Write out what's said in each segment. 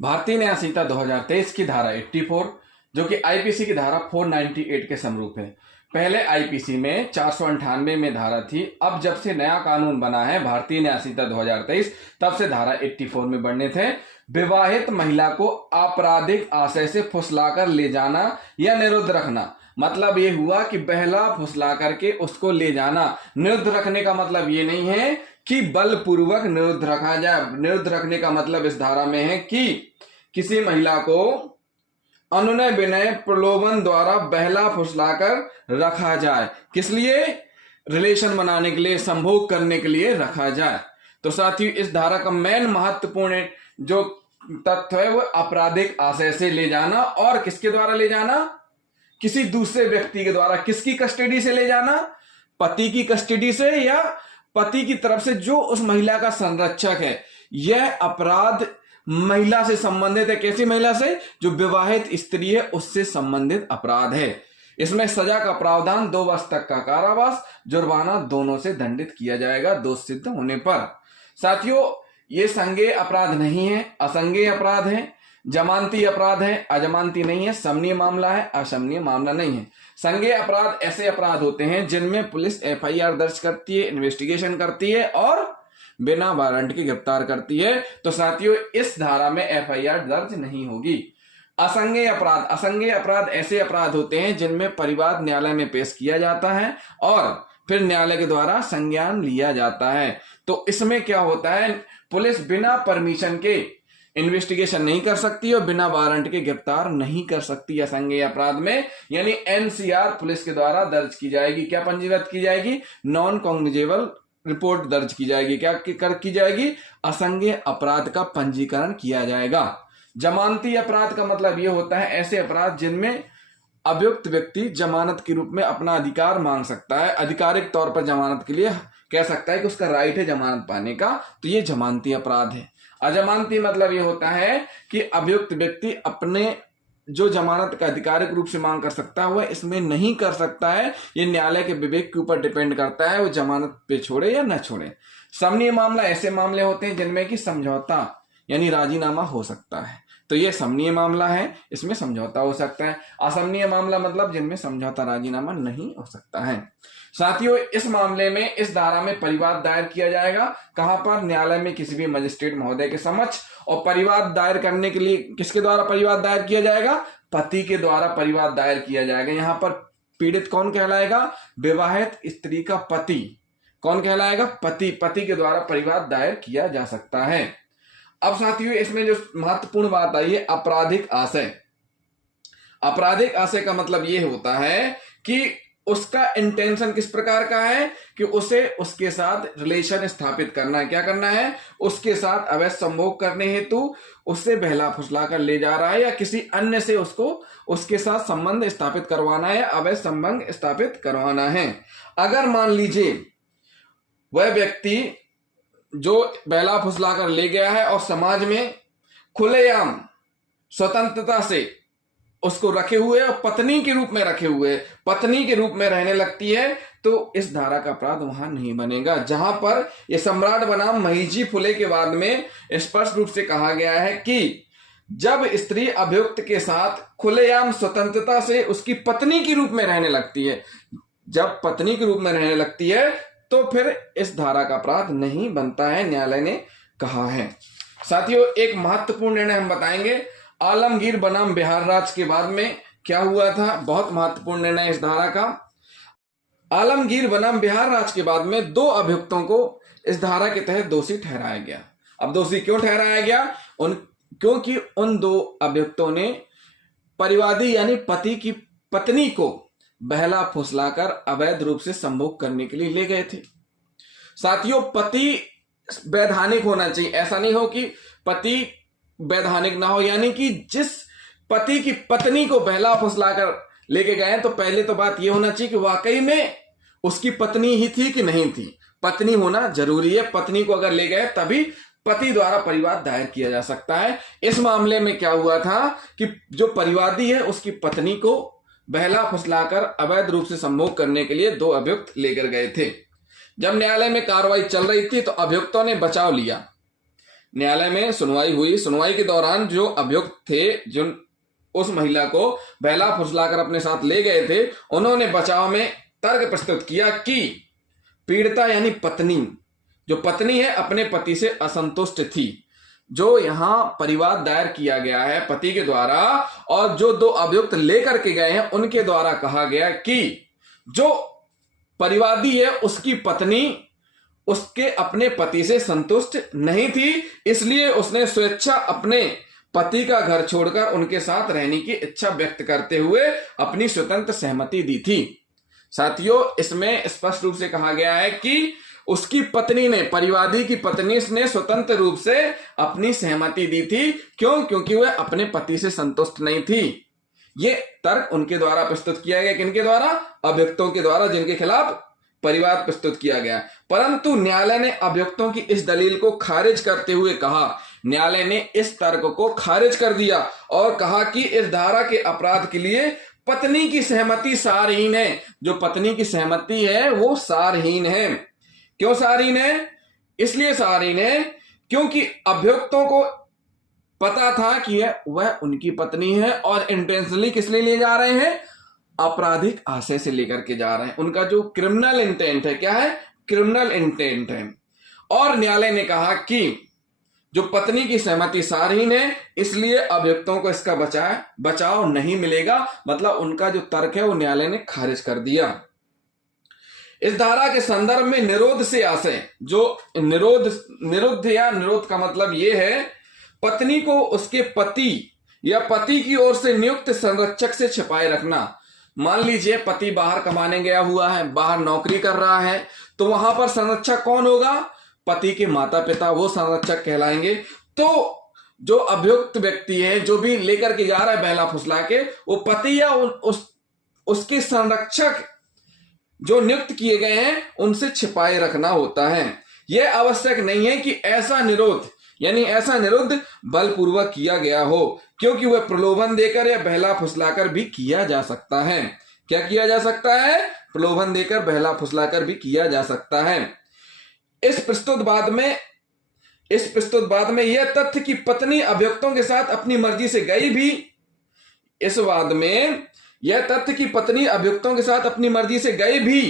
भारतीय न्याय संहिता 2023 की धारा 84 जो कि आईपीसी की धारा 498 के समरूप है। पहले आईपीसी में 498 में धारा थी। अब जब से नया कानून बना है भारतीय न्याय संहिता 2023, तब से धारा 84 में बढ़ने थे। विवाहित महिला को आपराधिक आशय से फुसलाकर ले जाना या निरुद्ध रखना, मतलब ये हुआ कि बहला फुसला करके उसको ले जाना। निरुद्ध रखने का मतलब ये नहीं है कि बलपूर्वक निरुद्ध रखा जाए। निरुद्ध रखने का मतलब इस धारा में है कि किसी महिला को अनुनय विनय प्रलोभन द्वारा बहला फुसलाकर रखा जाए। किस लिए? रिलेशन बनाने के लिए, संभोग करने के लिए रखा जाए। तो साथियों, इस धारा का मेन महत्वपूर्ण जो तथ्य है वो आपराधिक आशय से ले जाना। और किसके द्वारा ले जाना? किसी दूसरे व्यक्ति के द्वारा। किसकी कस्टडी से ले जाना? पति की कस्टडी से या पति की तरफ से जो उस महिला का संरक्षक है। यह अपराध महिला से संबंधित है। कैसी महिला से? जो विवाहित स्त्री है उससे संबंधित अपराध है। इसमें सजा का प्रावधान 2 वर्ष तक का कारावास, जुर्माना दोनों से दंडित किया जाएगा दोष सिद्ध होने पर। साथियों, ये संज्ञेय अपराध नहीं है, असंज्ञेय अपराध है। जमानती अपराध है, अजमानती नहीं है। समनीय मामला है, अशमनीय मामला नहीं है। संज्ञेय अपराध ऐसे अपराध होते हैं जिनमें पुलिस एफआईआर दर्ज करती है, इन्वेस्टिगेशन करती है और बिना वारंट के गिरफ्तार करती है। तो साथियों, इस धारा में एफआईआर दर्ज नहीं होगी। असंज्ञेय अपराध, असंज्ञेय अपराध ऐसे अपराध होते हैं जिनमें परिवाद न्यायालय में पेश किया जाता है और फिर न्यायालय के द्वारा संज्ञान लिया जाता है। तो इसमें क्या होता है? पुलिस बिना परमिशन के इन्वेस्टिगेशन नहीं कर सकती और बिना वारंट के गिरफ्तार नहीं कर सकती असंज्ञेय अपराध में। यानी एनसीआर पुलिस के द्वारा दर्ज की जाएगी। क्या पंजीबद्ध की जाएगी? नॉन कॉग्निजेबल रिपोर्ट दर्ज की जाएगी। क्या की जाएगी? असंज्ञेय अपराध का पंजीकरण किया जाएगा। जमानती अपराध का मतलब यह होता है ऐसे अपराध जिनमें अभियुक्त व्यक्ति जमानत के रूप में अपना अधिकार मांग सकता है। आधिकारिक तौर पर जमानत के लिए कह सकता है कि उसका राइट है जमानत पाने का, तो ये जमानती अपराध है। अजमानती मतलब ये होता है कि अभियुक्त व्यक्ति अपने जो जमानत का आधिकारिक रूप से मांग कर सकता है वह इसमें नहीं कर सकता है। ये न्यायालय के विवेक के ऊपर डिपेंड करता है वो जमानत पे छोड़े या न छोड़े। समनीय मामला ऐसे मामले होते हैं जिनमें कि समझौता यानी राजीनामा हो सकता है, तो ये समनीय मामला है, इसमें समझौता हो सकता है। असमनीय मामला मतलब जिनमें समझौता राजीनामा नहीं हो सकता है। साथियों, इस मामले में इस धारा में परिवाद दायर किया जाएगा। कहां पर? न्यायालय में किसी भी मजिस्ट्रेट महोदय के समक्ष। और परिवाद दायर करने के लिए किसके द्वारा परिवाद दायर किया जाएगा? पति के द्वारा परिवाद दायर किया जाएगा। यहां पर पीड़ित कौन कहलाएगा? विवाहित स्त्री का पति। कौन कहलाएगा? पति। पति के द्वारा परिवाद दायर किया जा सकता है। अब साथियों, इसमें जो महत्वपूर्ण बात आई है आपराधिक आशय। आपराधिक आशय का मतलब यह होता है कि उसका इंटेंशन किस प्रकार का है कि उसे उसके साथ रिलेशन स्थापित करना है। क्या करना है? उसके साथ अवैध संभोग करने हेतु उससे बहला फुसला कर ले जा रहा है या किसी अन्य से उसको उसके साथ संबंध स्थापित करवाना है या अवैध संबंध स्थापित करवाना है। अगर मान लीजिए वह व्यक्ति जो बहला फुसला कर ले गया है और समाज में खुलेआम स्वतंत्रता से उसको रखे हुए और पत्नी के रूप में रखे हुए, पत्नी के रूप में रहने लगती है, तो इस धारा का अपराध वहां नहीं बनेगा। जहां पर यह सम्राट बनाम महिजी फुले के बाद में स्पष्ट रूप से कहा गया है कि जब स्त्री अभियुक्त के साथ खुलेआम स्वतंत्रता से उसकी पत्नी के रूप में रहने लगती है, जब पत्नी के रूप में रहने लगती है तो फिर इस धारा का अपराध नहीं बनता है, न्यायालय ने कहा है। साथियों, एक महत्वपूर्ण निर्णय हम बताएंगे। आलमगीर बनाम बिहार राज्य के बाद में क्या हुआ था? बहुत महत्वपूर्ण निर्णय इस धारा का। आलमगीर बनाम बिहार राज्य के बाद में 2 अभियुक्तों को इस धारा के तहत दोषी ठहराया गया। अब दोषी क्यों ठहराया गया? क्योंकि उन 2 अभियुक्तों ने परिवादी यानी पति की पत्नी को बहला फुसलाकर अवैध रूप से संभोग करने के लिए ले गए थे। साथियों, पति वैधानिक होना चाहिए। ऐसा नहीं हो कि पति वैधानिक ना हो, यानी कि जिस पति की पत्नी को बहला फुसलाकर लेके गए हैं तो पहले तो बात यह होना चाहिए कि वाकई में उसकी पत्नी ही थी कि नहीं थी। पत्नी होना जरूरी है। पत्नी को अगर ले गए तभी पति द्वारा परिवाद दायर किया जा सकता है। इस मामले में क्या हुआ था कि जो परिवादी है उसकी पत्नी को बहला फुसलाकर अवैध रूप से संभोग करने के लिए 2 अभियुक्त लेकर गए थे। जब न्यायालय में कार्रवाई चल रही थी तो अभियुक्तों ने बचाव लिया। न्यायालय में सुनवाई हुई। सुनवाई के दौरान जो अभियुक्त थे, जिन उस महिला को बहला फुसलाकर अपने साथ ले गए थे, उन्होंने बचाव में तर्क प्रस्तुत किया कि पीड़िता यानी पत्नी, जो पत्नी है, अपने पति से असंतुष्ट थी। जो यहां परिवाद दायर किया गया है पति के द्वारा और जो दो अभियुक्त लेकर के गए हैं उनके द्वारा कहा गया कि जो परिवादी है उसकी पत्नी उसके अपने पति से संतुष्ट नहीं थी, इसलिए उसने स्वेच्छा अपने पति का घर छोड़कर उनके साथ रहने की इच्छा व्यक्त करते हुए अपनी स्वतंत्र सहमति दी थी। साथियों, इसमें स्पष्ट रूप से कहा गया है कि उसकी पत्नी ने, परिवादी की पत्नी ने स्वतंत्र रूप से अपनी सहमति दी थी। क्यों? क्योंकि वह अपने पति से संतुष्ट नहीं थी। ये तर्क उनके द्वारा प्रस्तुत किया गया। किनके द्वारा? अभियुक्तों के द्वारा, जिनके खिलाफ परिवाद प्रस्तुत किया गया। परंतु न्यायालय ने अभियुक्तों की इस दलील को खारिज करते हुए कहा, न्यायालय ने इस तर्क को खारिज कर दिया और कहा कि इस धारा के अपराध के लिए पत्नी की सहमति सारहीन है। जो पत्नी की सहमति है वो सारहीन है। क्यों सारहीन है? इसलिए सारहीन है क्योंकि अभियुक्तों को पता था कि वह उनकी पत्नी है और इंटेंशनली किस लिए ले जा रहे हैं? आपराधिक आशय से लेकर के जा रहे हैं। उनका जो क्रिमिनल इंटेंट है, क्या है? क्रिमिनल इंटेंट है। और न्यायालय ने कहा कि जो पत्नी की सहमति सारहीन है, इसलिए अभियुक्तों को इसका बचाव नहीं मिलेगा। मतलब उनका जो तर्क है वो न्यायालय ने खारिज कर दिया। इस धारा के संदर्भ में निरोध से आशय, जो निरोध का मतलब ये है, पत्नी को उसके पति या पति की ओर से नियुक्त संरक्षक से छिपाए रखना। मान लीजिए पति बाहर कमाने गया हुआ है, बाहर नौकरी कर रहा है, तो वहां पर संरक्षक कौन होगा? पति के माता पिता, वो संरक्षक कहलाएंगे। तो जो अभियुक्त व्यक्ति है, जो भी लेकर के जा रहा है बहला फुसला के, वो पति या उसके संरक्षक जो नियुक्त किए गए हैं उनसे छिपाए रखना होता है। यह आवश्यक नहीं है कि ऐसा निरोध यानी ऐसा निरुद्ध बलपूर्वक किया गया हो, क्योंकि वह प्रलोभन देकर या बहला फुसलाकर भी किया जा सकता है। क्या किया जा सकता है? प्रलोभन देकर, बहला फुसलाकर भी किया जा सकता है। इस प्रस्तुत वाद में यह तथ्य कि पत्नी अभियुक्तों के साथ अपनी मर्जी से गई भी, इस वाद में यह तथ्य कि पत्नी अभियुक्तों के साथ अपनी मर्जी से गई भी,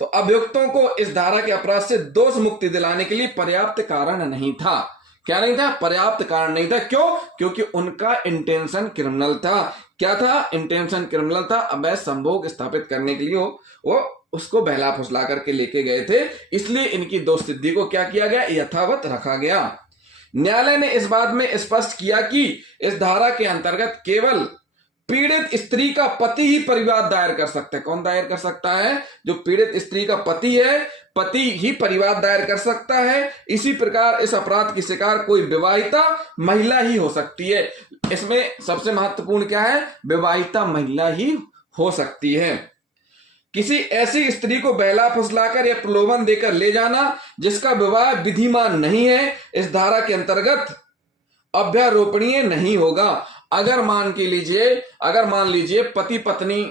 तो अभियुक्तों को इस धारा के अपराध से दोष मुक्ति दिलाने के लिए पर्याप्त कारण नहीं था। क्या नहीं था? पर्याप्त कारण नहीं था। क्यों? क्योंकि उनका इंटेंशन क्रिमिनल था। क्या था? इंटेंशन क्रिमिनल था। अवैध संभोग स्थापित करने के लिए वो उसको बहला फुसला करके लेके गए थे, इसलिए इनकी दोष सिद्धि को क्या किया गया? यथावत रखा गया। न्यायालय ने इस बात में स्पष्ट किया कि इस धारा के अंतर्गत केवल पीड़ित स्त्री का पति ही परिवाद दायर कर सकता है। कौन दायर कर सकता है? जो पीड़ित स्त्री का पति है, पति ही परिवाद दायर कर सकता है। इसी प्रकार इस अपराध की शिकार कोई विवाहिता महिला ही हो सकती है। इसमें सबसे महत्वपूर्ण क्या है? विवाहिता महिला ही हो सकती है। किसी ऐसी स्त्री को बहला फुसलाकर या प्रलोभन देकर ले जाना जिसका विवाह विधिमान नहीं है, इस धारा के अंतर्गत अभ्यारोपणीय नहीं होगा। अगर मान लीजिए पति पत्नी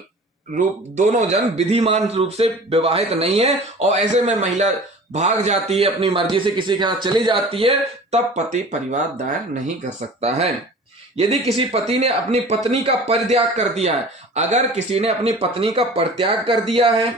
रूप दोनों जन विधिमान रूप से विवाहित नहीं है और ऐसे में महिला भाग जाती है, अपनी मर्जी से किसी के साथ चली जाती है, तब पति परिवाद दायर नहीं कर सकता है। यदि किसी पति ने अपनी पत्नी का परित्याग कर दिया है, अगर किसी ने अपनी पत्नी का परित्याग कर दिया है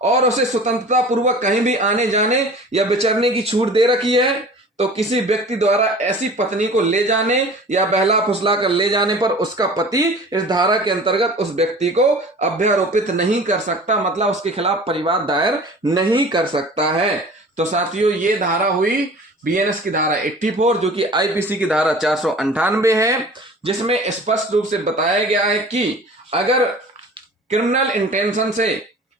और उसे स्वतंत्रता पूर्वक कहीं भी आने जाने या विचरने की छूट दे रखी है, तो किसी व्यक्ति द्वारा ऐसी पत्नी को ले जाने या बहला फुसला कर ले जाने पर उसका पति इस धारा के अंतर्गत उस व्यक्ति को अभ्यारोपित नहीं कर सकता, मतलब उसके खिलाफ परिवाद दायर नहीं कर सकता है। तो साथियों, ये धारा हुई बीएनएस की धारा 84, जो कि आईपीसी की धारा 498 है, जिसमें स्पष्ट रूप से बताया गया है कि अगर क्रिमिनल इंटेंशन से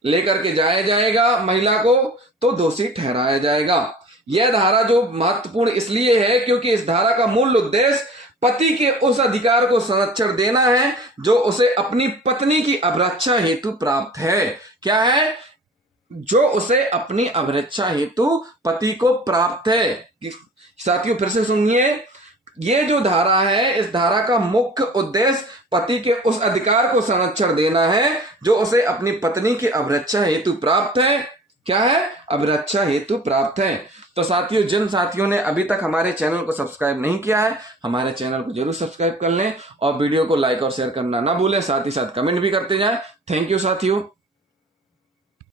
लेकर के जाया जाएगा महिला को तो दोषी ठहराया जाएगा। यह धारा जो महत्वपूर्ण इसलिए है क्योंकि इस धारा का मूल उद्देश्य पति के उस अधिकार को संरक्षण देना है जो उसे अपनी पत्नी की अभिरक्षा हेतु प्राप्त है। क्या है? जो उसे अपनी अभिरक्षा हेतु पति को प्राप्त है। साथियों, फिर से सुनिए, ये जो धारा है, इस धारा का मुख्य उद्देश्य पति के उस अधिकार को संरक्षण देना है जो उसे अपनी पत्नी की अभिरक्षा हेतु प्राप्त है। क्या है, अब रक्षा हेतु प्राप्त है। तो साथियों, जिन साथियों ने अभी तक हमारे चैनल को सब्सक्राइब नहीं किया है, हमारे चैनल को जरूर सब्सक्राइब कर लें और वीडियो को लाइक और शेयर करना ना भूलें, साथ ही साथ कमेंट भी करते जाएं। थैंक यू साथियों।